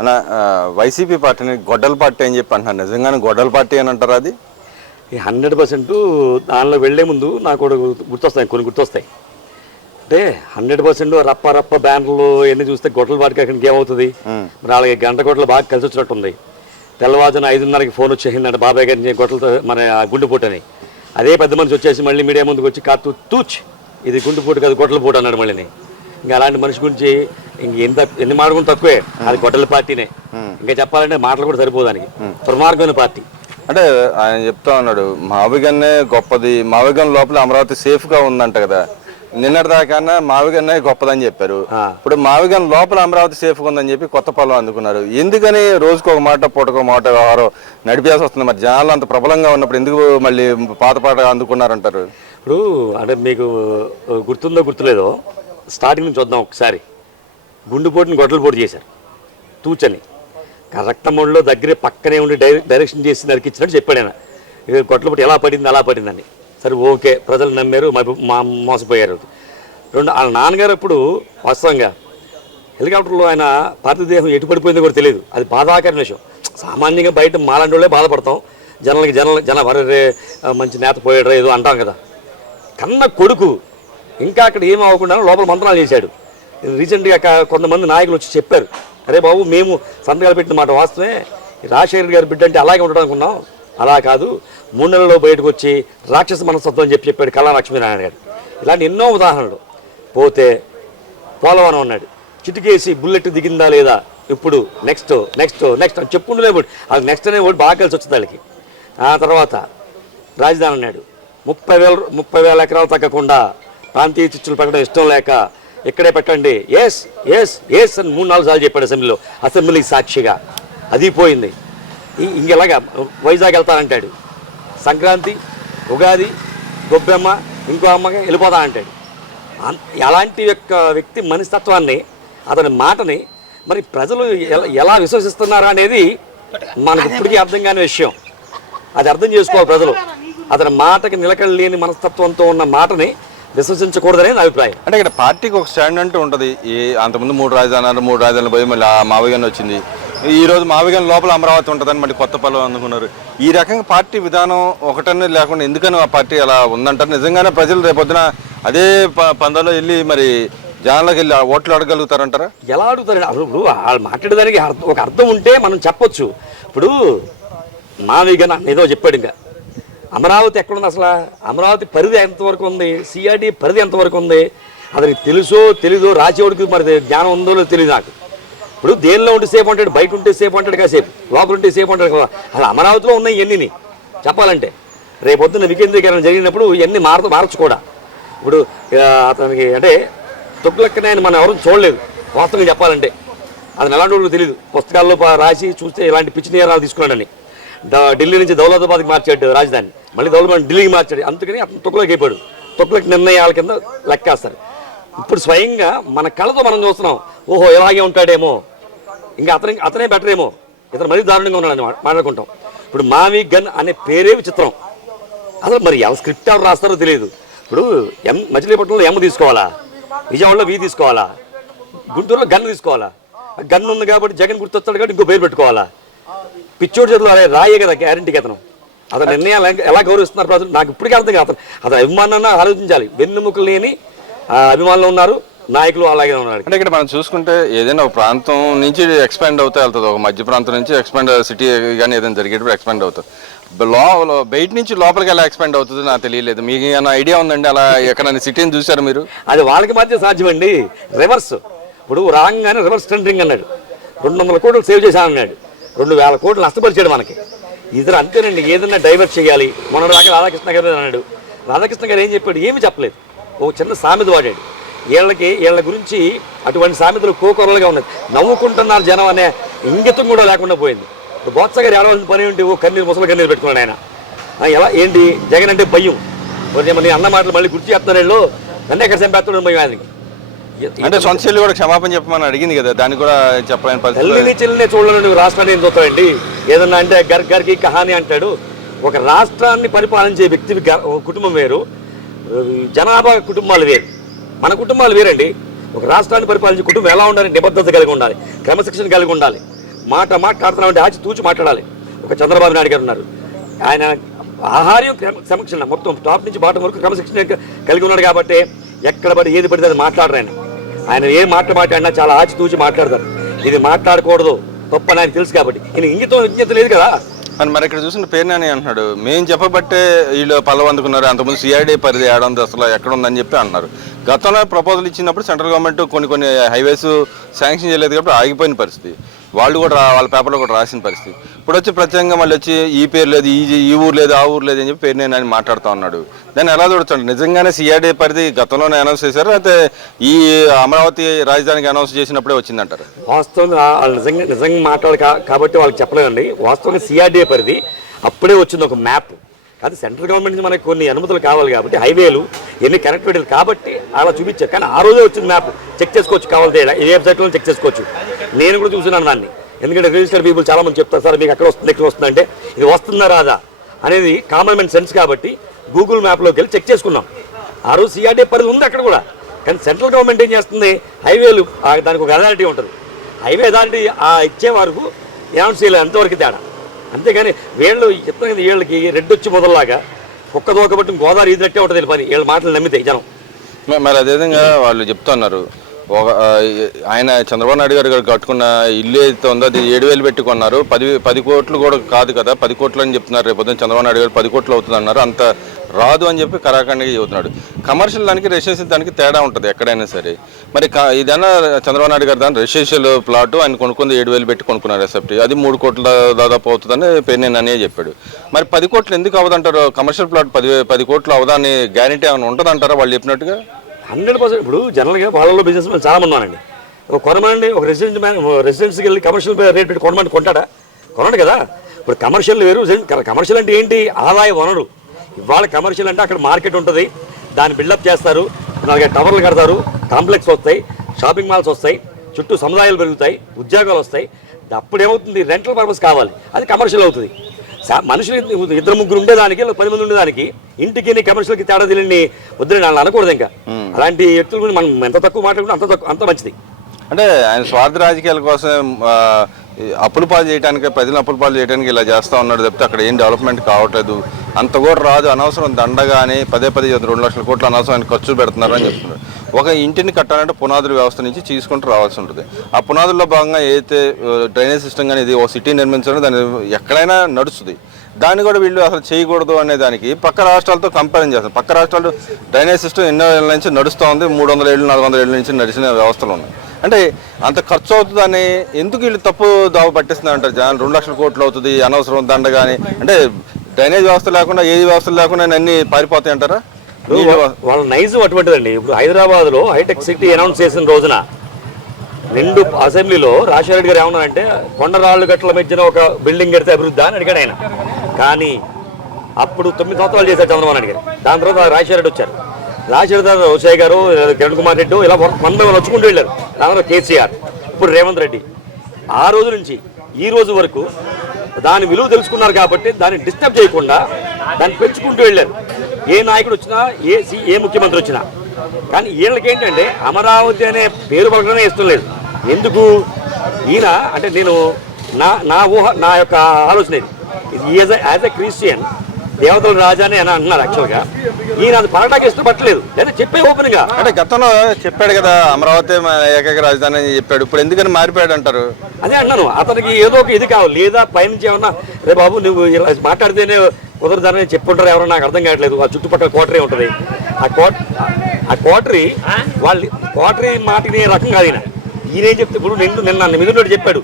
అన్న వైసీపీ పార్టీని గొడ్డల పార్టీ అని చెప్పి అంటున్నారు, నిజంగానే గొడ్డల పార్టీ అని అంటారా? అది 100% దానిలో వెళ్లే ముందు నాకు కూడా కొన్ని గుర్తొస్తాయి. అంటే 100% రప్ప బ్యానర్లు ఎన్ని చూస్తే గొడ్డల పార్టీకి అక్కడికి ఏమవుతుంది? మరి వాళ్ళకి గంట గొడ్డలు బాగా కలిసి వచ్చినట్టుంది. తెల్లవారుజామున 5:30కి ఫోన్ వచ్చేసిందంటే బాబాయ్ గారిని గొడ్డలతో మన గుండెపోటు అని. అదే పెద్ద మనిషి వచ్చేసి మళ్ళీ మీడియా ముందుకు వచ్చి కాదు తూచ్ ఇది గుండెపోటు కాదు గొడ్డల పోటు అన్నాడు. మళ్ళీ ఇంకా అలాంటి మనిషి గురించి ఎన్ని మాట్లాడుకుని తక్కువే. అది గొడ్డల పార్టీనే. ఇంకా చెప్పాలంటే మాటలు కూడా సరిపోదు దానికి. దుర్మార్గమైన పార్టీ. అంటే ఆయన చెప్తా ఉన్నాడు మావిగన్నే గొప్పది, మావిగన్ లోపల అమరావతి సేఫ్ గా ఉందంట కదా. నిన్నటి దాకా మావిగన్నే గొప్పదని చెప్పారు. ఇప్పుడు మావిగన్ లోపల అమరావతి సేఫ్గా ఉందని చెప్పి కొత్త పొలం అందుకున్నారు. ఎందుకని రోజుకు ఒక మాట పూటకో మాట వ్యవహారం నడిపేసి వస్తుంది? మరి జనాలు అంత ప్రబలంగా ఉన్నప్పుడు ఎందుకు మళ్ళీ పాత పాట అందుకున్నారంటారు? ఇప్పుడు అంటే మీకు గుర్తుందో గుర్తులేదో స్టార్టింగ్ నుంచి చూద్దాం ఒకసారి. గుండెపోటుని గొడ్డల పోటు చేశారు తూచని. రక్తమూడిలో దగ్గరే పక్కనే ఉండి డైరెక్షన్ చేసి నరికిచ్చినట్టు చెప్పాడు ఆయన. ఇక గొడ్డల పోటు ఎలా పడింది అలా పడిందని. సరే ఓకే, ప్రజలు నమ్మారు, మోసపోయారు. వాళ్ళ నాన్నగారు అప్పుడు వాస్తవంగా హెలికాప్టర్లో ఆయన పార్థివదేహం ఎటు పడిపోయిందో కూడా తెలియదు. అది బాధాకరమైన విషయం. సామాన్యంగా బయట మాలాంటి వాళ్ళే బాధపడతాం. జన వరే మంచి నేత పోయాడు ఏదో అంటాం కదా. కన్న కొడుకు ఇంకా అక్కడ ఏమీ అవ్వకుండా లోపల మంత్రాలు చేశాడు. రీసెంట్గా కొంతమంది నాయకులు వచ్చి చెప్పారు, అరే బాబు మేము సంతకాలు పెట్టిన మాట వాస్తవమే, రాజశేఖర్ గారి బిడ్డ అంటే అలాగే ఉండడం అనుకున్నాం, అలా కాదు 3 నెలల్లో బయటకు వచ్చి రాక్షస మనస్తత్వం అని చెప్పాడు కళా లక్ష్మీనారాయణ గారు. ఇలాంటి ఎన్నో ఉదాహరణలు. పోతే పోలవరం అన్నాడు, చిటికేసి బుల్లెట్ దిగిందా లేదా, ఇప్పుడు నెక్స్ట్ అని చెప్పుకుంటూనే పోయి అది నెక్స్ట్ అనే ఒకటి బాగా కలిసి వచ్చింది వాళ్ళకి. ఆ తర్వాత రాజధాని అన్నాడు, 30,000 ఎకరాలు తగ్గకుండా ప్రాంతీయ చిచ్చులు పెట్టడం ఇష్టం లేక ఇక్కడే పెట్టండి, ఎస్ అని 3-4 సార్లు చెప్పాడు అసెంబ్లీ సాక్షిగా. అది పోయింది. ఇంకెలాగా వైజాగ్ వెళ్తానంటాడు, సంక్రాంతి ఉగాది గొబ్బెమ్మ ఇంకో అమ్మగా వెళ్ళిపోతా అంటాడు. అలాంటి యొక్క వ్యక్తి మనస్తత్వాన్ని అతని మాటని మరి ప్రజలు ఎలా విశ్వసిస్తున్నారా అనేది మనకు ఇప్పటికీ అర్థం కాని విషయం. అది అర్థం చేసుకోవాలి ప్రజలు. అతని మాటకి నిలకడ లేని మనస్తత్వంతో ఉన్న మాటని విశ్వసించకూడదనే నా అభిప్రాయం. అంటే ఇక్కడ పార్టీకి ఒక స్టాండ్ అంటూ ఉంటుంది. అంతకుముందు 3 రాజధానులు పోయి మళ్ళీ మావిగన్ వచ్చింది. ఈరోజు మావిగన్ లోపల అమరావతి ఉంటుందని మళ్ళీ కొత్త పొలం అందుకున్నారు. ఈ రకంగా పార్టీ విధానం ఒకటనే లేకుండా ఎందుకని ఆ పార్టీ అలా ఉందంటారు? నిజంగానే ప్రజలు రేపొద్దున అదే పందాలో వెళ్ళి మరి జనాలకు వెళ్ళి ఓట్లు అడగలుగుతారంటారా? ఎలా అడుగుతారండి? ఇప్పుడు వాళ్ళు మాట్లాడేదానికి ఒక అర్థం ఉంటే మనం చెప్పొచ్చు. ఇప్పుడు మావిగన్ ఏదో చెప్పాడు. ఇంకా అమరావతి ఎక్కడుంది అసలు? అమరావతి పరిధి ఎంతవరకు ఉంది? సిఆర్డీ పరిధి ఎంతవరకు ఉంది? అతనికి తెలుసో తెలీదో, రాసేవాడికి మరి జ్ఞానం ఉందో లేదో తెలియదు నాకు. ఇప్పుడు దేనిలో ఉంటే సేఫ్ అంటాడు, బయట ఉంటే సేఫ్ అంటాడు కాసేపు, లోపల ఉంటే సేఫ్ అంటాడు కదా. అసలు అమరావతిలో ఉన్నాయి ఇవన్నీ చెప్పాలంటే. రేపొద్దున వికేంద్రీకరణ జరిగినప్పుడు ఇవన్నీ మారచ్చు కూడా. ఇప్పుడు అతనికి అంటే తొక్కులెక్కనే ఆయన మనం ఎవరు చూడలేదు వాస్తవంగా చెప్పాలంటే. అతను ఎలాంటి వాడికి తెలియదు. పుస్తకాల్లో రాసి చూస్తే ఇలాంటి పిచ్చి నియమాలు తీసుకున్నాడని. ఢిల్లీ నుంచి దౌలతాబాద్కి మార్చాడు రాజధాని, మళ్ళీ దౌలతాబాద్ ఢిల్లీకి మార్చాడు. అందుకని అతను తొక్కులోకి అయిపోయాడు. తొక్కులకి నిర్ణయాల కింద లెక్కేస్తారు. ఇప్పుడు స్వయంగా మన కళ్ళతో మనం చూస్తున్నాం, ఓహో ఇలాగే ఉంటాడేమో, ఇంకా అతనే బెటర్ ఏమో, ఇతను మరీ దారుణంగా ఉన్నాడని మాట్లాడుకుంటాం. ఇప్పుడు మావిగన్ అనే పేరే విచిత్రం. అసలు మరి స్క్రిప్ట్ ఎవరు రాస్తారో తెలియదు. ఇప్పుడు మచిలీపట్నంలో ఎమ్ తీసుకోవాలా, విజయవాడలో వి తీసుకోవాలా, గుంటూరులో గన్ తీసుకోవాలా? గన్ ఉంది కాబట్టి జగన్ గుర్తొస్తాడు కాబట్టి ఇంకో పేరు పెట్టుకోవాలా? పిచ్చోడి చేతులు రాయే కదా గ్యారంటీకి అతను. అతని నిర్ణయాలు ఎలా గౌరవిస్తున్నారు ప్రజలు నాకు ఇప్పటికీ అర్థం కాదు. అతని అభిమానాన్ని ఆలోచించాలి. వెన్నెముకలు లేని అభిమానులు ఉన్నారు, నాయకులు అలాగే ఉన్నారు. అంటే ఇక్కడ మనం చూసుకుంటే ఏదైనా ఒక ప్రాంతం నుంచి ఎక్స్పాండ్ అవుతే వెళ్తుంది, ఒక మధ్య ప్రాంతం నుంచి ఎక్స్పాండ్ సిటీ కానీ ఏదైనా జరిగేటప్పుడు ఎక్స్పాండ్ అవుతుంది. బయట నుంచి లోపలికి ఎలా ఎక్స్పాండ్ అవుతుంది నాకు తెలియలేదు. మీకు ఏమైనా ఐడియా ఉందండి? అలా ఎక్కడైనా సిటీని చూసారు మీరు? అది వాళ్ళకి మధ్య సాధ్యమండి. రివర్స్ ఇప్పుడు రాగానే రివర్స్ టెండరింగ్ అన్నాడు, 200 కోట్లు సేవ్ చేశానన్నాడు, 2,000 కోట్లు నష్టపరిచాడు మనకి. ఇద్దరు అంతేనండి. ఏదన్నా డైవర్ట్ చేయాలి. మొన్నటిదాకా రాధాకృష్ణ గారు అన్నాడు. రాధాకృష్ణ గారు ఏం చెప్పాడు? ఏమి చెప్పలేదు. ఒక చిన్న సామెత వాడాడు. వీళ్ళ గురించి అటువంటి సామెతలు కోకొరలుగా ఉన్నది. నవ్వుకుంటున్నారు జనం అనే ఇంగితం కూడా లేకుండా పోయింది. ఇప్పుడు బొత్స గారు ఏడవలసిన పని ఉంటే ఓ ముసలి కన్నీరు పెట్టుకున్నాడు ఆయన. ఎలా ఏంటి జగన్ అంటే భయం. నేను అన్న మాటలు మళ్ళీ గుర్తు చెప్తాను, నన్ను ఎక్కడ చంపేస్తాడు భయం ఆయనకి. అంటే సొంత చెల్లి కూడా క్షమాపణ చెప్పమని అడిగింది కదా, దాన్ని కూడా చెప్పలేని పరిస్థితి. చెల్లినే చూడలేదు రాష్ట్రాన్ని ఏం చూస్తాడండి? ఏదన్నా అంటే గర్కి కహాని అంటాడు. ఒక రాష్ట్రాన్ని పరిపాలించే వ్యక్తి కుటుంబం వేరు, జనాభా కుటుంబాలు వేరు, మన కుటుంబాలు వేరండి. ఒక రాష్ట్రాన్ని పరిపాలించే కుటుంబం ఎలా ఉండాలి? నిబద్ధత కలిగి ఉండాలి, క్రమశిక్షణ కలిగి ఉండాలి. మాట్లాడుతున్నామంటే ఆచి తూచి మాట్లాడాలి. ఒక చంద్రబాబు నాయుడు గారు ఉన్నారు, ఆయన ఆహార్యం క్రమశిక్షణ మొత్తం టాప్ నుంచి బాటం వరకు క్రమశిక్షణ కలిగి ఉన్నాడు కాబట్టి ఎక్కడ పడి ఏది పడితే అది మాట్లాడరాని. ఆయన ఏ మాట్లాడినా చాలా ఆచితూచి మాట్లాడతారు. ఇది మాట్లాడకూడదు తప్పని ఆయన తెలుసు కాబట్టి. ఈయన ఇంగితం లేదు కదా. అని మరి ఇక్కడ చూసిన పేరుని అంటున్నాడు, మేము చెప్పబట్టే వీళ్ళు పల్లవందుకున్నారు, అంతకుముందు సిఐడి పరిధి ఏడంది అసలు ఎక్కడ ఉందని చెప్పి అన్నారు. గతంలో ప్రపోజల్ ఇచ్చినప్పుడు సెంట్రల్ గవర్నమెంట్ కొన్ని హైవేస్ శాంక్షన్ చేయలేదు కాబట్టి ఆగిపోయిన పరిస్థితి, వాళ్ళు కూడా వాళ్ళ పేపర్లో కూడా రాసిన పరిస్థితి. ఇప్పుడు వచ్చి ప్రత్యేకంగా మళ్ళీ వచ్చి ఈ పేరు లేదు, ఈ ఊరు లేదు, ఆ ఊరు లేదు అని చెప్పి పేరు నేను అని మాట్లాడుతూ ఉన్నాడు. దాన్ని ఎలా చూడొచ్చండి? నిజంగానే సిఐడి పరిధి గతంలోనే అనౌన్స్ చేశారు, అయితే ఈ అమరావతి రాజధానికి అనౌన్స్ చేసినప్పుడే వచ్చిందంటారు? వాస్తవంగా వాళ్ళు నిజంగా మాట్లాడు కాబట్టి వాళ్ళకి చెప్పలేదండి. వాస్తవంగా సిఆర్డీఏ పరిధి అప్పుడే వచ్చింది ఒక మ్యాప్. అది సెంట్రల్ గవర్నమెంట్ నుంచి మనకి కొన్ని అనుమతులు కావాలి కాబట్టి, హైవేలు ఎన్ని కనెక్టివిటీలు కాబట్టి అలా చూపించారు. కానీ ఆ రోజే వచ్చింది మ్యాప్, చెక్ చేసుకోవచ్చు కావాలంటే, ఏ వెబ్సైట్లో చెక్ చేసుకోవచ్చు. నేను కూడా చూస్తున్నాను దాన్ని, ఎందుకంటే రిజిస్టర్డ్ పీపుల్ చాలా మంది చెప్తారు, సార్ మీకు అక్కడ వస్తుంది ఇక్కడ వస్తుంది అంటే ఇది వస్తుందా రాదా అనేది కామన్ సెన్స్ కాబట్టి గూగుల్ మ్యాప్లోకి వెళ్ళి చెక్ చేసుకున్నాం. ఆ రోజు సిఆర్డీఏ పరిధి ఉంది అక్కడ కూడా. కానీ సెంట్రల్ గవర్నమెంట్ ఏం చేస్తుంది, హైవేలు దానికి ఒక అథారిటీ ఉంటుంది, హైవే అథారిటీ ఇచ్చే వరకు అనౌన్స్ చేయలేదు, అంతవరకు తేడా. అంతేగాని వీళ్ళు చెప్తాను కదా, వీళ్ళకి రెడ్ వచ్చి మొదల్లాగా కుక్క దోకబట్టి గోదావరి ఈదినట్టే ఉంటుంది పని, వీళ్ళ మాటలు నమ్మితే జనం. మరి అదేవిధంగా వాళ్ళు చెప్తున్నారు, ఆయన చంద్రబాబు నాయుడు గారు కట్టుకున్న ఇల్లు అయితే ఉందో అది 7,000 పెట్టి కొన్నారు, 10 కోట్లు కూడా కాదు కదా, 10 కోట్లు అని చెప్తున్నారు. రేపు పొద్దున్న చంద్రబాబు నాయుడు గారు 10 కోట్లు అవుతుంది అన్నారు, అంత రాదు అని చెప్పి కరాఖండిగా చెబుతున్నాడు. కమర్షియల్ దానికి రెసిడెన్షియల్ దానికి తేడా ఉంటుంది ఎక్కడైనా సరే. మరి ఇదైనా చంద్రబాబు నాయుడు గారు దాని రెసిడెన్షియల్ ప్లాట్ ఆయన కొనుక్కుంది 7,000 పెట్టి కొనుక్కున్నారు ఎస్ఎఫ్టీ, అది 3 కోట్ల దాదాపు అవుతుందని పేరు అనే చెప్పాడు. మరి 10 కోట్లు ఎందుకు అవదంటారు? కమర్షియల్ ప్లాట్ 10 కోట్లు అవదాన్ని గ్యారెంటీ ఏమైనా ఉంటుందంటారా వాళ్ళు చెప్పినట్టుగా? 100%. ఇప్పుడు జనరల్గా వాళ్ళలో బిజినెస్ మ్యాన్ చాలా మంది ఉన్నారండి. కొనమండి, ఒక రెసిడెన్స్కి వెళ్ళి కమర్షియల్ రేట్ పెట్టి కొనమంటే కొంటాడా? కొనడు కదా. ఇప్పుడు కమర్షియల్ వేరు, కమర్షియల్ అంటే ఏంటి? ఆదాయ వనరు. ఇవాళ కమర్షియల్ అంటే అక్కడ మార్కెట్ ఉంటుంది, దాన్ని బిల్డప్ చేస్తారు, 4 టవర్లు కడతారు, కాంప్లెక్స్ వస్తాయి, షాపింగ్ మాల్స్ వస్తాయి, చుట్టూ సముదాయాలు పెరుగుతాయి, ఉద్యోగాలు వస్తాయి. అప్పుడు ఏమవుతుంది, రెంటల్ పర్పస్ కావాలి, అది కమర్షియల్ అవుతుంది. మనుషులు 2-3 ఉండేదానికి, 10 మంది ఉండేదానికి, ఇంటికి కమర్షియల్కి తేడా తెలియని వద్దని వాళ్ళు అనకూడదు. ఇంకా అలాంటి వ్యక్తుల గురించి మనం ఎంత తక్కువ మాట్లాడుకుంటే అంత మంచిది. అంటే ఆయన స్వార్థ రాజకీయాల కోసం అప్పుల పాలు చేయడానికి, ప్రజలను అప్పుల పాలు చేయడానికి ఇలా చేస్తూ ఉన్నాడు తప్పితే అక్కడ ఏం డెవలప్మెంట్ కావట్లేదు, అంత కూడా రాదు, అనవసరం దండగా అని 2 లక్షల కోట్లు అనవసరం ఖర్చు పెడుతున్నారు అని చెప్తున్నారు. ఒక ఇంటిని కట్టాలంటే పునాదుల వ్యవస్థ నుంచి తీసుకుంటూ రావాల్సి ఉంటుంది. ఆ పునాదుల్లో భాగంగా ఏదైతే డ్రైనేజ్ సిస్టమ్ కానీ ఇది ఓ సిటీ నిర్మించడం దాన్ని ఎక్కడైనా నడుస్తుంది, దాన్ని కూడా వీళ్ళు అసలు చేయకూడదు అనే దానికి పక్క రాష్ట్రాలతో కంపేర్ చేస్తారు. పక్క రాష్ట్రాలు డ్రైనేజ్ సిస్టమ్ ఎన్నో ఏళ్ళ నుంచి నడుస్తూ ఉంది, 300 ఏళ్ళు 400 ఏళ్ళ నుంచి నడిచిన వ్యవస్థలు ఉన్నాయి. అంటే అంత ఖర్చు అవుతుందని ఎందుకు వీళ్ళు తప్పు దావ పట్టిస్తున్నారు అంటారు జనాలు? 2 లక్షల కోట్లు అవుతుంది అనవసరం దండ కానీ, అంటే డ్రైనేజ్ వ్యవస్థ లేకుండా ఏ వ్యవస్థలు లేకుండా అన్ని పారిపోతాయి అంటారా? వాళ్ళ నైజం అటువంటిదండి. ఇప్పుడు హైదరాబాద్లో హైటెక్ సిటీ అనౌన్స్ చేసిన రోజున 2 అసెంబ్లీలో రాజశేఖర రెడ్డి గారు ఏమన్నారంటే, కొండరాళ్ళు గట్ల మధ్యన ఒక బిల్డింగ్ కడితే అభివృద్ధి అని అడిగాడు ఆయన. కానీ అప్పుడు 9 సంవత్సరాలు చేశారు చంద్రబాబు నాయుడు గారు. దాని తర్వాత రాజశేఖర రెడ్డి వచ్చారు. రాజశేఖర రోషయ్య గారు, కిరణ్ కుమార్ రెడ్డి ఇలా 100 మంది వచ్చుకుంటూ వెళ్ళారు. దానిలో కేసీఆర్, ఇప్పుడు రేవంత్ రెడ్డి. ఆ రోజు నుంచి ఈ రోజు వరకు దాని విలువ తెలుసుకున్నారు కాబట్టి దాన్ని డిస్టర్బ్ చేయకుండా దాన్ని పెంచుకుంటూ వెళ్ళారు. ఏ నాయకుడు వచ్చినా, ఏ ముఖ్యమంత్రి వచ్చినా. కానీ వీళ్ళకి ఏంటంటే అమరావతి అనే పేరు పలకనే ఇష్టం లేదు. ఎందుకు? ఈయన అంటే నేను నా ఊహ, నా యొక్క ఆలోచన ఇది యాజ్ ఎ క్రిస్టియన్ దేవతల రాజాని అని అంటున్నారు. యాక్చువల్గా ఈయన అది పలకడానికి ఇష్టపడలేదు, లేదా చెప్పే ఓపెన్గా. అంటే గతంలో చెప్పాడు కదా అమరావతి ఏకైక రాజధాని అని చెప్పాడు, ఇప్పుడు ఎందుకని మారిపోయాడు అంటారు? అదే అన్నాను, అతనికి ఏదో ఒక ఇది కావాలి, లేదా పైనుంచి ఏమన్నా రే బాబు నువ్వు ఇలా మాట్లాడితేనే కుదరదని చెప్పుంటారు ఎవరో, నాకు అర్థం కావట్లేదు. ఆ చుట్టుపక్కల కోటరీ ఉంటుంది, ఆ కోటరీ వాళ్ళు కోటరీ మాటని రకం కాదు ఈయన. ఈయనేం చెప్తే ఇప్పుడు నిన్న మిగిలినోడు చెప్పాడు,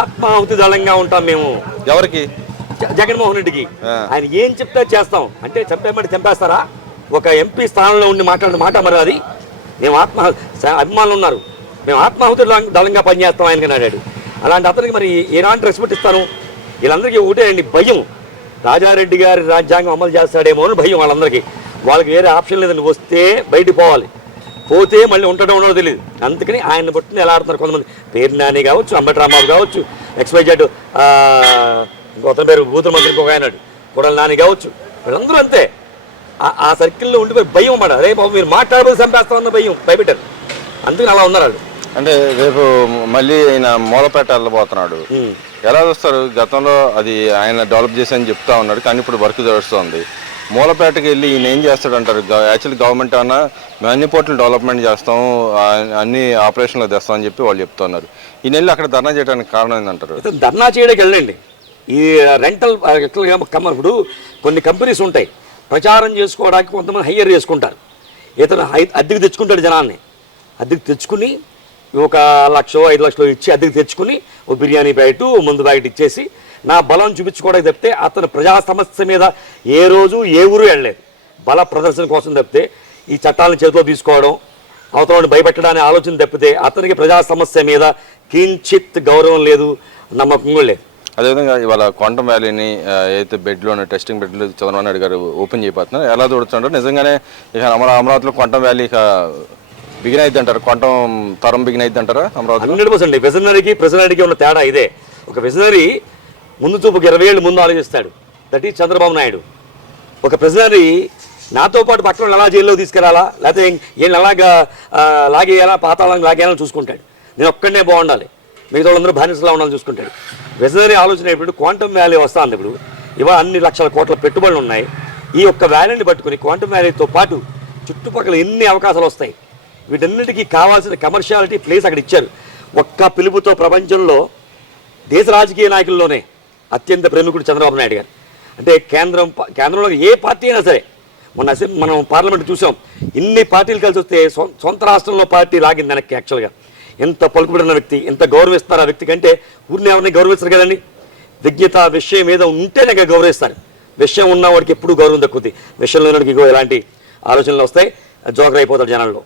ఆత్మాహుతి దళంగా ఉంటాం మేము. ఎవరికి? జగన్మోహన్ రెడ్డికి. ఆయన ఏం చెప్తే చేస్తాం అంటే, చంపేమంటే చంపేస్తారా? ఒక ఎంపీ స్థానంలో ఉండి మాట్లాడిన మాట మరి అది. మేము అభిమానులు ఉన్నారు, మేము ఆత్మాహుతి దళంగా పనిచేస్తాం ఆయనకి అన్నాడు. అలాంటి అతనికి మరి ఎలాంటి రెస్పెక్ట్ ఇస్తాను? వీళ్ళందరికీ ఒకటే అండి భయం, రాజారెడ్డి గారి రాజ్యాంగం అమలు చేస్తాడేమో అని భయం వాళ్ళందరికీ. వాళ్ళకి వేరే ఆప్షన్ లేదండి, వస్తే బయటికి పోవాలి, పోతే మళ్ళీ ఉండడం ఉండదో తెలియదు. అందుకని ఆయన బట్టి ఎలా ఆడుతున్నారు కొంతమంది. పేరు నాని కావచ్చు, అంబటి రాంబాబు కావచ్చు, XYZ గౌతమ్ పేరు భూతుల మంత్రి ఒక ఆయనాడు, కొడాలి నాని కావచ్చు, వీళ్ళందరూ అంతే. ఆ సర్కిల్లో ఉండిపోయి భయం అన్నమాట. అదే బాబు మీరు మాట్లాడబోదు చంపేస్తామన్న భయం భయపెట్టారు. అందుకని అలా ఉన్నారు వాళ్ళు. అంటే రేపు మళ్ళీ ఆయన మూలపేట వెళ్ళబోతున్నాడు. ఎలా చూస్తారు? గతంలో అది ఆయన డెవలప్ చేశారని చెప్తా ఉన్నాడు, కానీ ఇప్పుడు వర్క్ జరుగుతుంది. మూలపేటకి వెళ్ళి ఈయన ఏం చేస్తాడు అంటారు? యాక్చువల్లీ గవర్నమెంట్ అన్నా మేము అన్ని పోర్టులు డెవలప్మెంట్ చేస్తాం, అన్ని ఆపరేషన్లో తెస్తామని చెప్పి వాళ్ళు చెప్తున్నారు. ఈయన వెళ్ళి అక్కడ ధర్నా చేయడానికి కారణం ఏంటంటారు? ధర్నా చేయడానికి వెళ్ళండి. ఈ రెంటల్ ఇప్పుడు కొన్ని కంపెనీస్ ఉంటాయి, ప్రచారం చేసుకోవడానికి కొంతమంది హైయర్ చేసుకుంటారు. ఇతను అద్దెకి తెచ్చుకుంటాడు, జనాల్ని అద్దెకి తెచ్చుకుని 1 లక్షో 5 లక్షలు ఇచ్చి అద్దెకి తెచ్చుకుని ఓ బిర్యానీ ప్యాకెట్ ముందు ప్యాకెట్ ఇచ్చేసి నా బలం చూపించుకోవడానికి తప్పితే అతను ప్రజా సమస్య మీద ఏ రోజు ఏ ఊరు వెళ్ళలేదు. బల ప్రదర్శన కోసం తప్పితే ఈ చట్టాలను చేతిలో తీసుకోవడం, అవతలని భయపెట్టడానికి ఆలోచన తప్పితే అతనికి ప్రజా సమస్య మీద కించిత్ గౌరవం లేదు, నమ్మకం కూడా లేదు. అదేవిధంగా ఇవాళ క్వాంటమ్ వ్యాలీని ఏదైతే బెడ్లో టెస్టింగ్ బెడ్లు చంద్రబాబు నాయుడు గారు ఓపెన్ చేయబోతున్నారు, ఎలా చూడుతుంటారు? నిజంగానే ఇక అమరావతిలో క్వాంటమ్ వ్యాలీ ఇక బిగిన్ అయిద్ది అంటారు, క్వాంటమ్ తరం బిగిన్ అయిద్ది అంటారా? అమరావతి 100%. విజనరీకి ప్రెసిడెంట్కి ఉన్న తేడా ఇదే. ఒక విజనరీ ముందు చూపుకి 20 ఏళ్ళు ముందు ఆలోచిస్తాడు, దట్ ఈజ్ చంద్రబాబు నాయుడు. ఒక ప్రెసిడెంట్ నాతో పాటు పక్కన ఎలా జైల్లో తీసుకురాలా, లేకపోతే ఏం అలాగా లాగేయాలా, పాతాళం లాగేయాలని చూసుకుంటాడు. నేను ఒక్కడనే బాగుండాలి, మిగతా వాళ్ళందరూ బానిసలా ఉండాలని చూసుకుంటాడు. విజనరీ ఆలోచన ఇప్పుడు క్వాంటమ్ వ్యాలీ వస్తుంది. ఇప్పుడు ఇవాళ అన్ని లక్షల కోట్ల పెట్టుబడులు ఉన్నాయి. ఈ ఒక్క వ్యాలీని పట్టుకుని క్వాంటమ్ వ్యాలీతో పాటు చుట్టుపక్కల ఎన్ని అవకాశాలు వస్తాయి, వీటన్నిటికీ కావాల్సిన కమర్షియాలిటీ ప్లేస్ అక్కడ ఇచ్చారు. ఒక్క పిలుపుతో ప్రపంచంలో దేశ రాజకీయ నాయకుల్లోనే అత్యంత ప్రముఖుడు చంద్రబాబు నాయుడు గారు. అంటే కేంద్రంలో ఏ పార్టీ అయినా సరే, మనం పార్లమెంట్ చూసాం, ఇన్ని పార్టీలు కలిసి వస్తే సొంత రాష్ట్రంలో పార్టీ లాగింది వెనక్కి. యాక్చువల్గా ఎంత పలుకుబడిన వ్యక్తి, ఎంత గౌరవిస్తారు ఆ వ్యక్తి కంటే ఊరిని ఎవరిని గౌరవిస్తారు కదండి. విజ్ఞత విషయం ఏదో ఉంటేనే గౌరవిస్తారు. విషయం ఉన్నవాడికి ఎప్పుడు గౌరవం దక్కుద్ది, విషయం లేనివాడికి ఎలాంటి ఆలోచనలు వస్తాయి, జోకర్ అయిపోతాడు జనాల్లో.